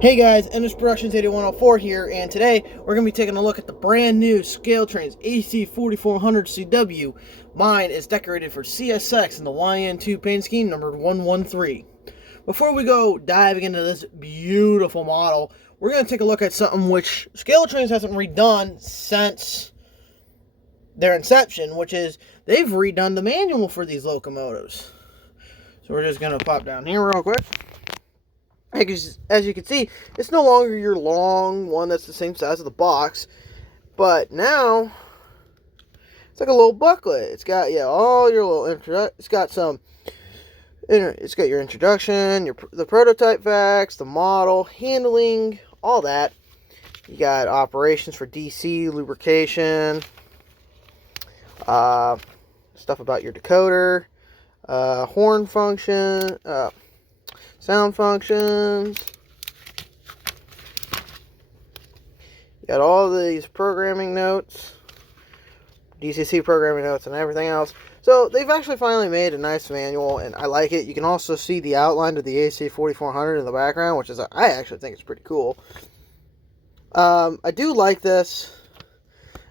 Hey guys, Endless Productions 8104 here, and today we're going to be taking a look at the brand new ScaleTrains AC4400CW. Mine is decorated for CSX in the YN2 paint scheme number 113. Before we go diving into this beautiful model, we're going to take a look at something which ScaleTrains hasn't redone since their inception, which is they've redone the manual for these locomotives. So we're just going to pop down here real quick. As you can see, it's no longer your long one that's the same size as the box, but now it's like a little booklet. It's got all your little it's got your introduction, the prototype facts, the model, handling, all that. You got operations for DC, lubrication, stuff about your decoder, horn function, sound functions. You got all these programming notes, DCC programming notes, and everything else. So they've actually finally made a nice manual, and I like it. You can also see the outline of the AC4400 in the background, which is, I actually think it's pretty cool. I do like this,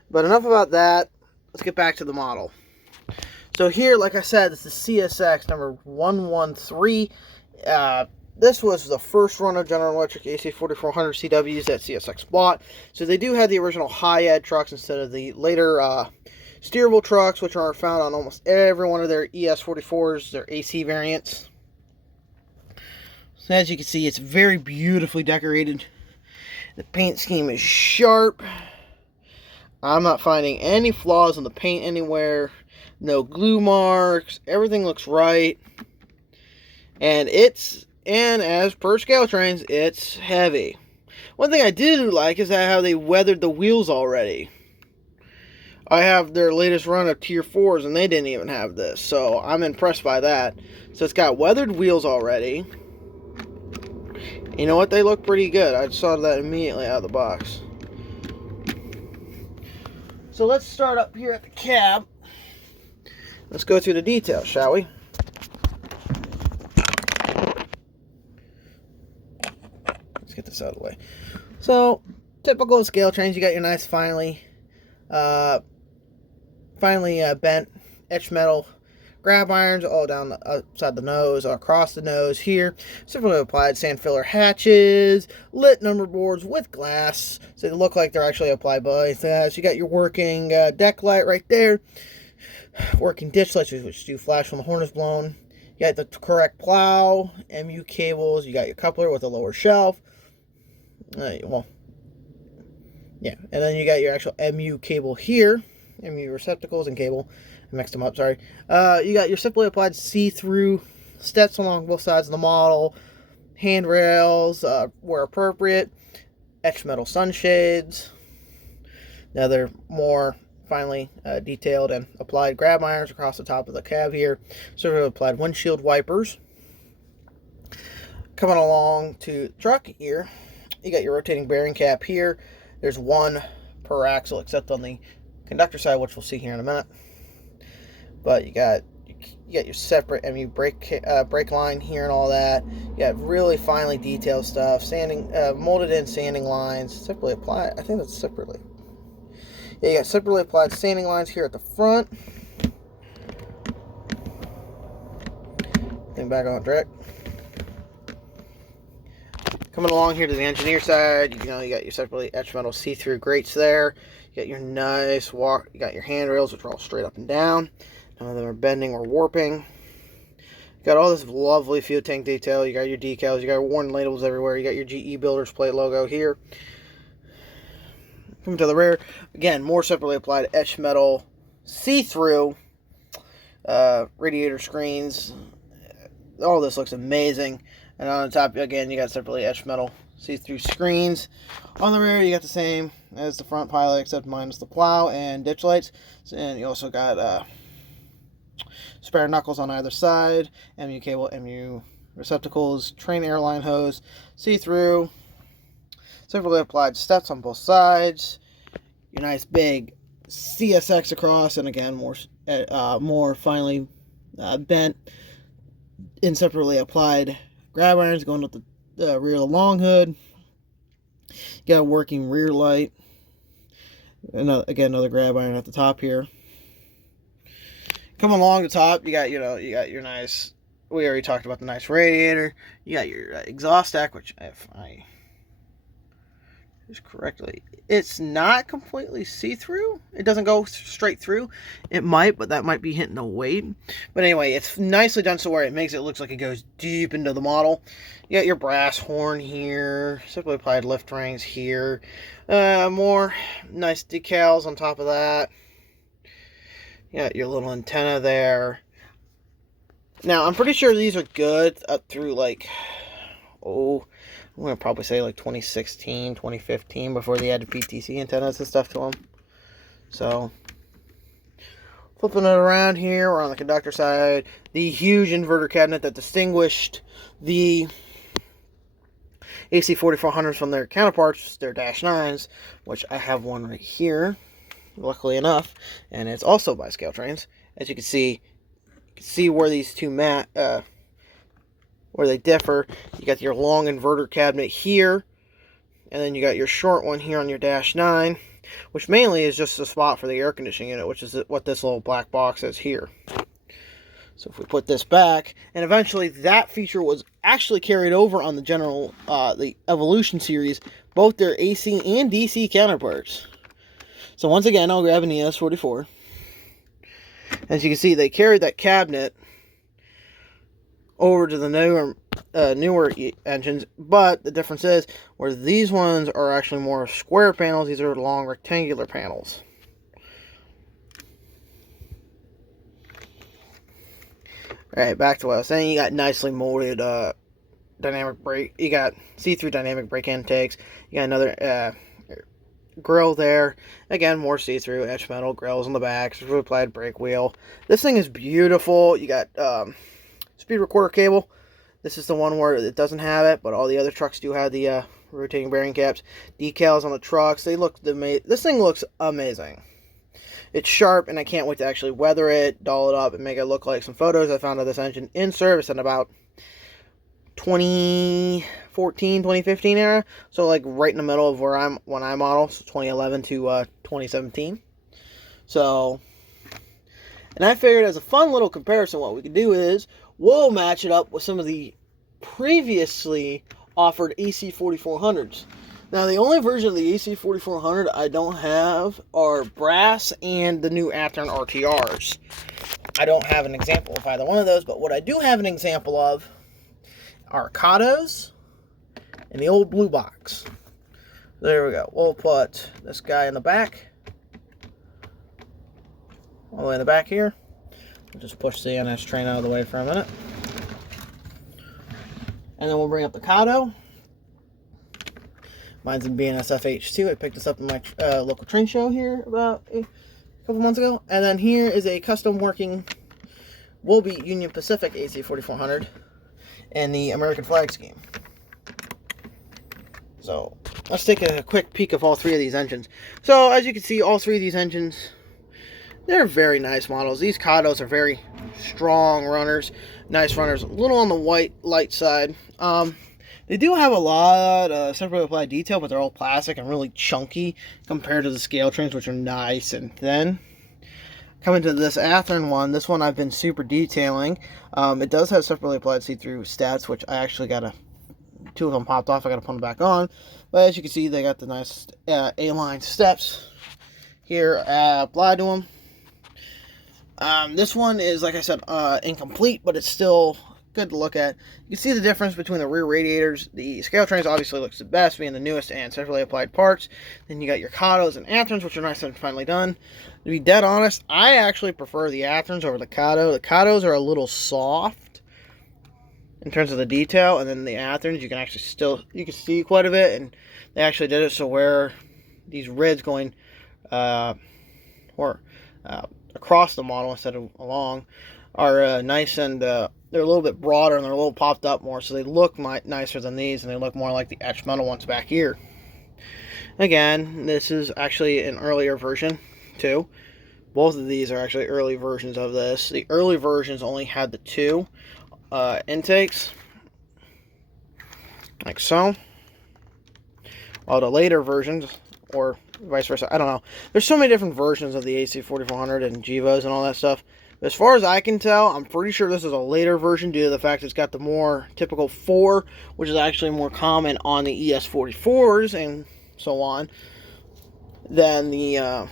but enough about that. Let's get back to the model. So here, like I said, this is CSX number 113. This was the first run of General Electric AC4400CWs that CSX bought. So they do have the original high-end trucks instead of the later steerable trucks, which are found on almost every one of their ES44s, their AC variants. So as you can see, it's very beautifully decorated. The paint scheme is sharp. I'm not finding any flaws in the paint anywhere. No glue marks. Everything looks right. And as per ScaleTrains, it's heavy. One thing I did like is how they weathered the wheels already. I have their latest run of Tier 4s, and they didn't even have this. So I'm impressed by that. So it's got weathered wheels already. You know what? They look pretty good. I saw that immediately out of the box. So let's start up here at the cab. Let's go through the details, shall we? Get this out of the way. So, typical ScaleTrains, you got your nice finely bent etched metal grab irons all down the outside the nose, across the nose here. Simply applied sand filler hatches, lit number boards with glass, so they look like they're actually applied by that. So you got your working deck light right there, working ditch lights which do flash when the horn is blown. You got the correct plow, MU cables. You got your coupler with a lower shelf. And then you got your actual MU cable here, MU receptacles and cable. I mixed them up, sorry. You got your simply applied see-through steps along both sides of the model, handrails where appropriate, etched metal sunshades. Now they're more finely detailed and applied grab irons across the top of the cab here. Sort of applied windshield wipers. Coming along to the truck here, you got your rotating bearing cap here. There's one per axle, except on the conductor side, which we'll see here in a minute. But you got your separate MU brake line here and all that. You got really finely detailed stuff, sanding, molded in sanding lines, separately applied. I think that's separately. Yeah, you got separately applied sanding lines here at the front. Thing back on track. Coming along here to the engineer side, you got your separately etched metal see-through grates there. You got your nice you got your handrails, which are all straight up and down. None of them are bending or warping. You got all this lovely fuel tank detail. You got your decals. You got warning labels everywhere. You got your GE Builders plate logo here. Coming to the rear, again, more separately applied etched metal see-through radiator screens. All this looks amazing. And on the top, again, you got separately etched metal see-through screens. On the rear, you got the same as the front pilot, except minus the plow and ditch lights. And you also got spare knuckles on either side, MU cable, MU receptacles, train airline hose, see-through, separately applied steps on both sides. Your nice big CSX across, and again, more finely bent and separately applied grab irons going up the rear of the long hood. You got a working rear light. Again, another grab iron at the top here. Coming along the top, you got your nice. We already talked about the nice radiator. You got your exhaust stack, which if I correctly, it's not completely see-through. It doesn't go straight through. It might, but that might be hitting the weight. But anyway, it's nicely done so where it makes it look like it goes deep into the model. You got your brass horn here, simply applied lift rings here, more nice decals on top of that. You got your little antenna there. Now, I'm pretty sure these are good up through like, I'm going to probably say like 2016, 2015 before they added PTC antennas and stuff to them. So, flipping it around here, we're on the conductor side. The huge inverter cabinet that distinguished the AC4400s from their counterparts, their Dash 9s, which I have one right here, luckily enough, and it's also by ScaleTrains. As you can see where these two where they differ. You got your long inverter cabinet here, and then you got your short one here on your Dash 9, which mainly is just a spot for the air conditioning unit, which is what this little black box is here. So if we put this back, and eventually that feature was actually carried over on the general, the Evolution series, both their AC and DC counterparts. So once again, I'll grab an ES44. As you can see, they carried that cabinet over to the newer engines, but the difference is where these ones are actually more square panels, these are long rectangular panels. Alright, back to what I was saying. You got nicely molded dynamic brake, you got see-through dynamic brake intakes, you got another grill there, again more see-through etched metal grills on the back, applied brake wheel. This thing is beautiful. You got speed recorder cable. This is the one where it doesn't have it, but all the other trucks do have the rotating bearing caps. Decals on the trucks. This thing looks amazing. It's sharp, and I can't wait to actually weather it, doll it up, and make it look like some photos I found of this engine in service in about 2014, 2015 era. So like right in the middle of when I model, so 2011 to 2017. So, and I figured as a fun little comparison, what we could do is we'll match it up with some of the previously offered AC4400s. Now, the only version of the AC4400 I don't have are brass and the new Athearn RTRs. I don't have an example of either one of those, but what I do have an example of are Katos and the old blue box. There we go. We'll put this guy in the back. All the way in the back here. We'll just push the NS train out of the way for a minute. And then we'll bring up the Kato. Mine's in BNSF H2. I picked this up in my local train show here about a couple months ago. And then here is a custom working Wolby Union Pacific AC4400 and the American flag scheme. So let's take a quick peek of all three of these engines. So as you can see, all three of these engines, they're very nice models. These Katos are very strong runners, nice runners, a little on the light side. They do have a lot of separately applied detail, but they're all plastic and really chunky compared to the ScaleTrains, which are nice and thin. Coming to this Athearn one, this one I've been super detailing. It does have separately applied see-through stats, which I actually two of them popped off. I got to put them back on. But as you can see, they got the nice A-line steps here applied to them. This one is, like I said, incomplete, but it's still good to look at. You can see the difference between the rear radiators. The ScaleTrains obviously looks the best, being the newest and separately applied parts. Then you got your Katos and Athearns, which are nice and finely done. To be dead honest, I actually prefer the Athearns over the Kato. The Katos are a little soft in terms of the detail, and then the Athearns you can see quite a bit, and they actually did it so where these rids going across the model instead of along are nice, and they're a little bit broader and they're a little popped up more, so they look nicer than these, and they look more like the etched metal ones back here. Again, this is actually an earlier version too. Both of these are actually early versions of this. The early versions only had the two intakes, like so, Well, the later versions, or vice versa, I don't know. There's so many different versions of the AC4400 and GEVOs and all that stuff. As far as I can tell, I'm pretty sure this is a later version due to the fact it's got the more typical 4, which is actually more common on the ES44s and so on, than the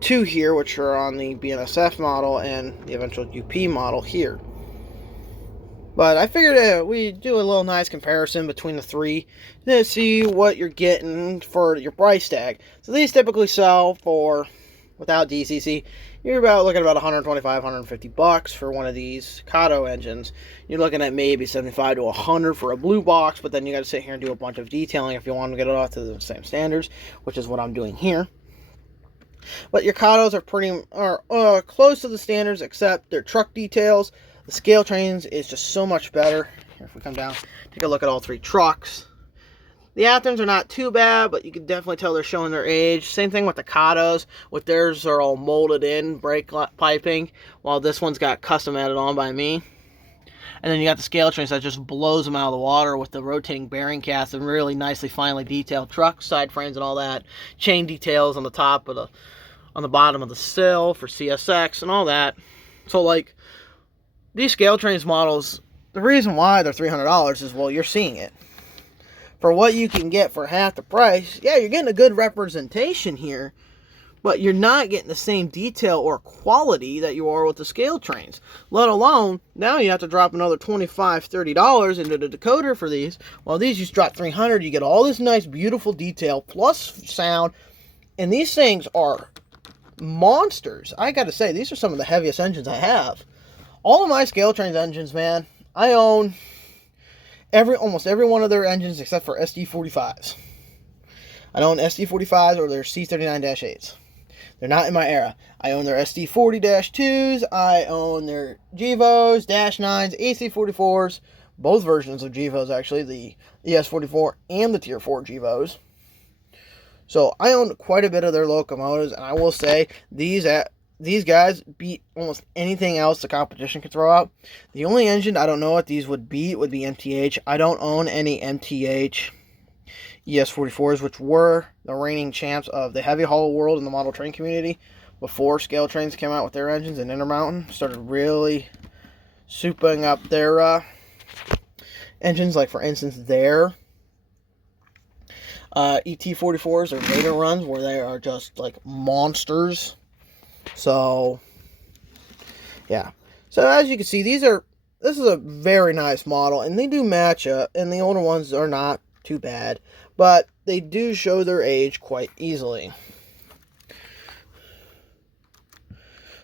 2 here, which are on the BNSF model and the eventual UP model here. But I figured we'd do a little nice comparison between the 3 to see what you're getting for your price tag. So these typically sell for, without DCC, you're looking at about 125, 150 bucks for one of these Kato engines. You're looking at maybe 75 to 100 for a blue box, but then you got to sit here and do a bunch of detailing if you want to get it off to the same standards, which is what I'm doing here. But your Katos are close to the standards, except their truck details. The ScaleTrains is just so much better. Here, if we come down, take a look at all 3 trucks. The Athens are not too bad, but you can definitely tell they're showing their age. Same thing with the Katos. With theirs are all molded in brake piping, while this one's got custom added on by me. And then you got the ScaleTrains that just blows them out of the water with the rotating bearing cast and really nicely, finely detailed truck side frames and all that. Chain details on the top of on the bottom of the sill for CSX and all that. So like these ScaleTrains models, the reason why they're $300 is, well, you're seeing it. For what you can get for half the price, yeah, you're getting a good representation here, but you're not getting the same detail or quality that you are with the ScaleTrains. Let alone, now you have to drop another $25, $30 into the decoder for these. While these you just drop $300, you get all this nice, beautiful detail, plus sound, and these things are monsters. I gotta say, these are some of the heaviest engines I have. All of my ScaleTrains engines, man, I own almost every one of their engines except for SD45s. I own SD45s or their C39-8s. They're not in my era. I own their SD40-2s. I own their GEVOs, -9s, AC44s, both versions of GEVOs actually, the ES44 and the Tier 4 GEVOs. So I own quite a bit of their locomotives, and I will say these guys beat almost anything else the competition could throw out. The only engine I don't know what these would beat would be MTH. I don't own any MTH ES44s, which were the reigning champs of the heavy haul world in the model train community before ScaleTrains came out with their engines, and Intermountain started really souping up their engines. Like, for instance, their ET44s are later runs where they are just like monsters. So yeah, so as you can see, this is a very nice model, and they do match up, and the older ones are not too bad, but they do show their age quite easily.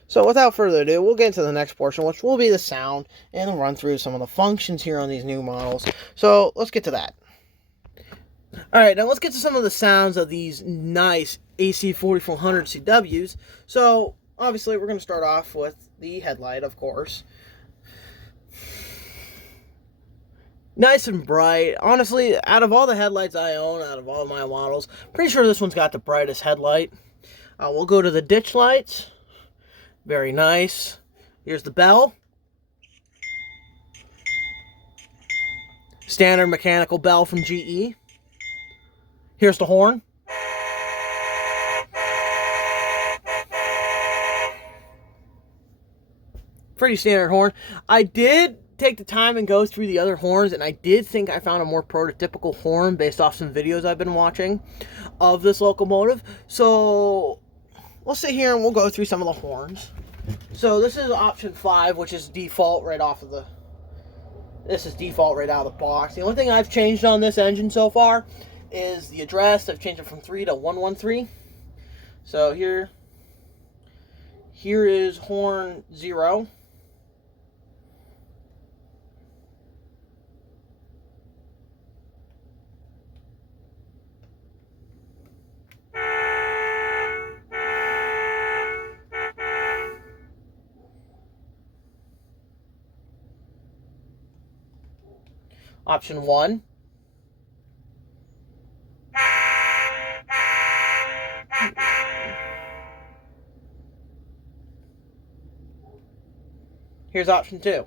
So without further ado, we'll get into the next portion, which will be the sound and run through some of the functions here on these new models. So let's get to that. Alright, now let's get to some of the sounds of these nice AC4400CWs. So, obviously, we're going to start off with the headlight, of course. Nice and bright. Honestly, out of all the headlights I own, out of all my models, pretty sure this one's got the brightest headlight. We'll go to the ditch lights. Very nice. Here's the bell. Standard mechanical bell from GE. Here's the horn. Pretty standard horn. I did take the time and go through the other horns, and I did think I found a more prototypical horn based off some videos I've been watching of this locomotive. So we'll sit here and we'll go through some of the horns. So this is option 5, which is default right off of the... This is default right out of the box. The only thing I've changed on this engine so far is the address. I've changed it from 3 to 113. So here is horn 0. Option 1. Here's option 2.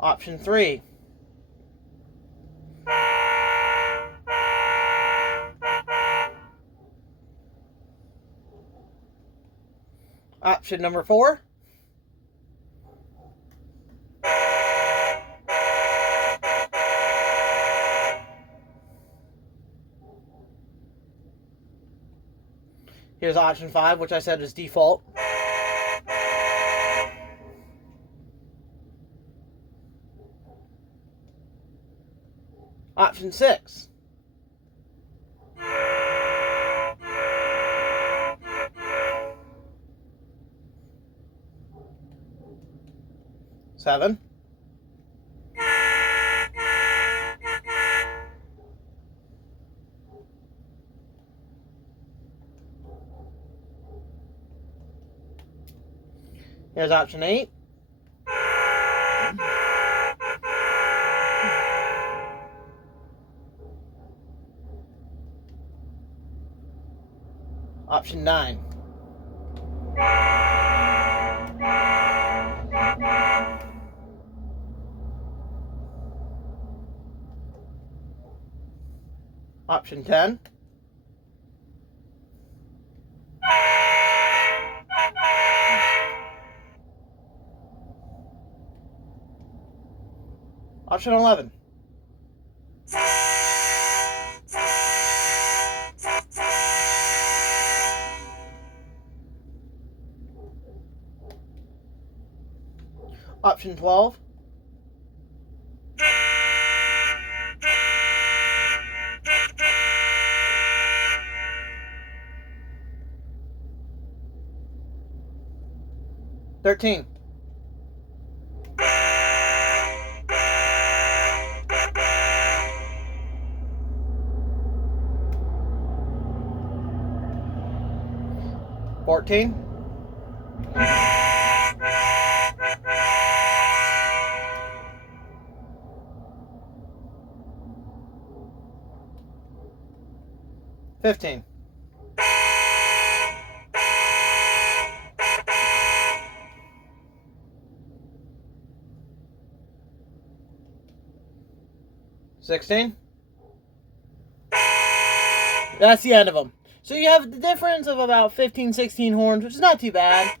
Option 3. Option number 4. Here's option 5, which I said is default. Option 6. Seven. Here's option 8. Option 9. Option 10. Option 11. Option 12. $13. $14. $15. $16. That's the end of them. So you have the difference of about 15, 16 horns, which is not too bad.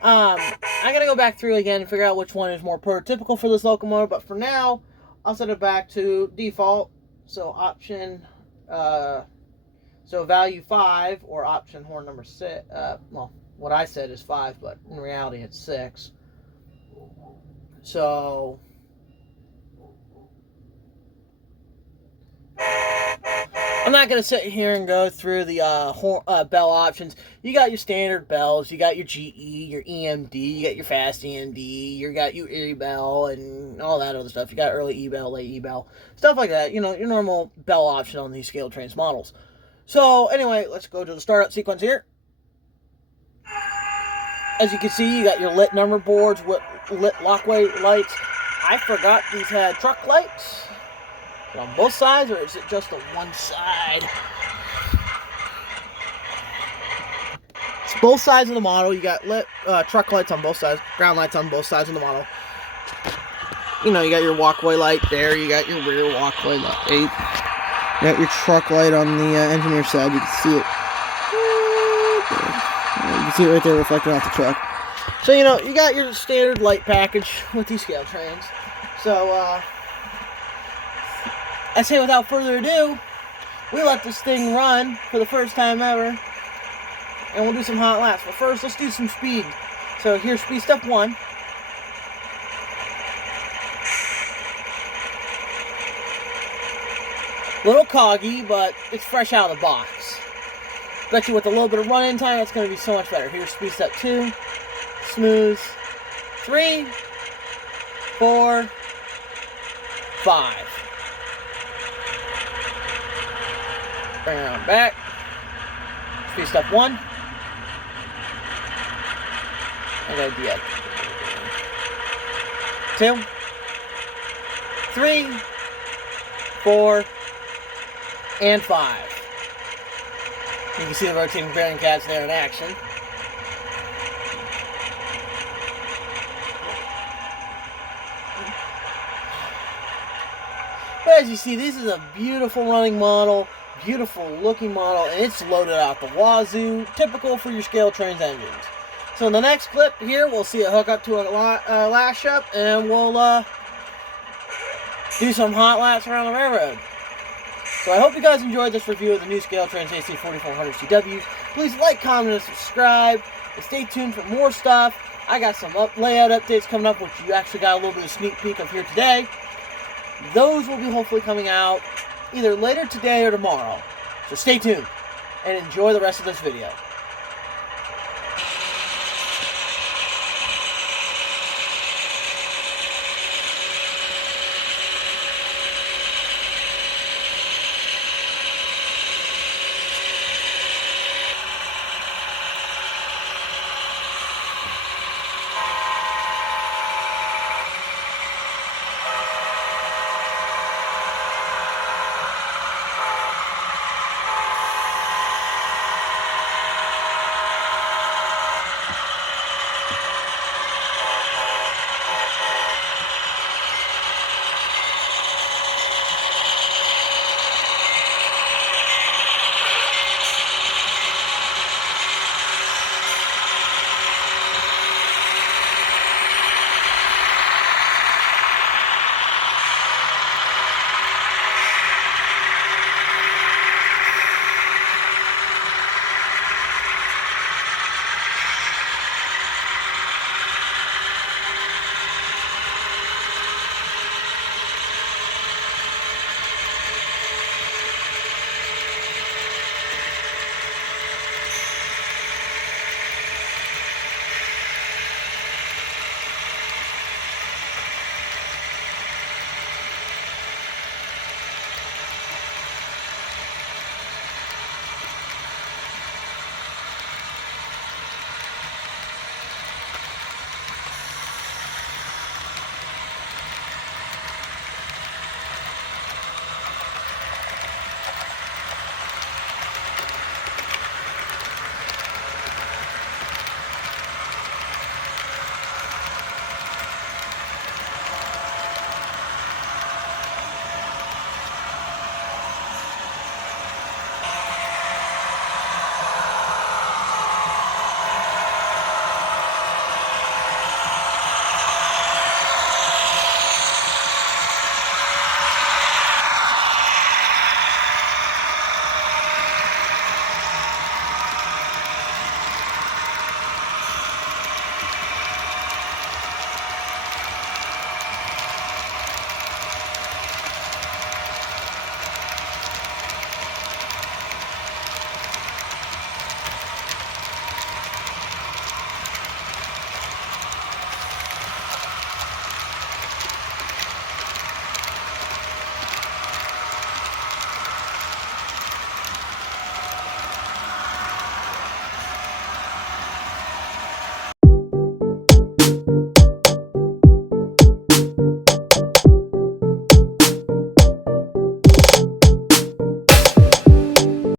I gotta go back through again and figure out which one is more prototypical for this locomotive, but for now, I'll set it back to default. So option, so value 5, or option horn number 6, well, what I said is 5, but in reality it's 6. So I'm not going to sit here and go through the bell options. You got your standard bells, you got your GE, your EMD, you got your fast EMD, you got your E-bell, and all that other stuff. You got early E-bell, late E-bell, stuff like that. You know, your normal bell option on these ScaleTrains models. So anyway, let's go to the startup sequence here. As you can see, you got your lit number boards with lit lockway lights. I forgot these had truck lights. On both sides, or is it just on one side? It's both sides of the model. You got lit truck lights on both sides, ground lights on both sides of the model. You know, you got your walkway light there. You got your rear walkway light. You got your truck light on the engineer side. You can see it. You can see it right there reflecting off the truck. So, you know, you got your standard light package with these ScaleTrains. So, I say without further ado, we let this thing run for the first time ever, and we'll do some hot laps. But first, let's do some speed. So here's speed step 1. Little coggy, but it's fresh out of the box. Bet you with a little bit of run-in time, it's going to be so much better. Here's speed step 2. Smooth. 3, 4, 5. Bring it on back. Speed step 1. I gotta do that. 2, 3, 4, and 5. You can see the rotating bearing cats there in action. as you see, this is a beautiful running model, beautiful looking model, and it's loaded out the wazoo, typical for your ScaleTrains engines. So in the next clip here, we'll see it hook up to a lash up, and we'll do some hot laps around the railroad. So I hope you guys enjoyed this review of the new ScaleTrains AC4400CW. Please like, comment, and subscribe. And stay tuned for more stuff. I got some layout updates coming up, which you actually got a little bit of sneak peek of here today. Those will be hopefully coming out either later today or tomorrow. So stay tuned and enjoy the rest of this video.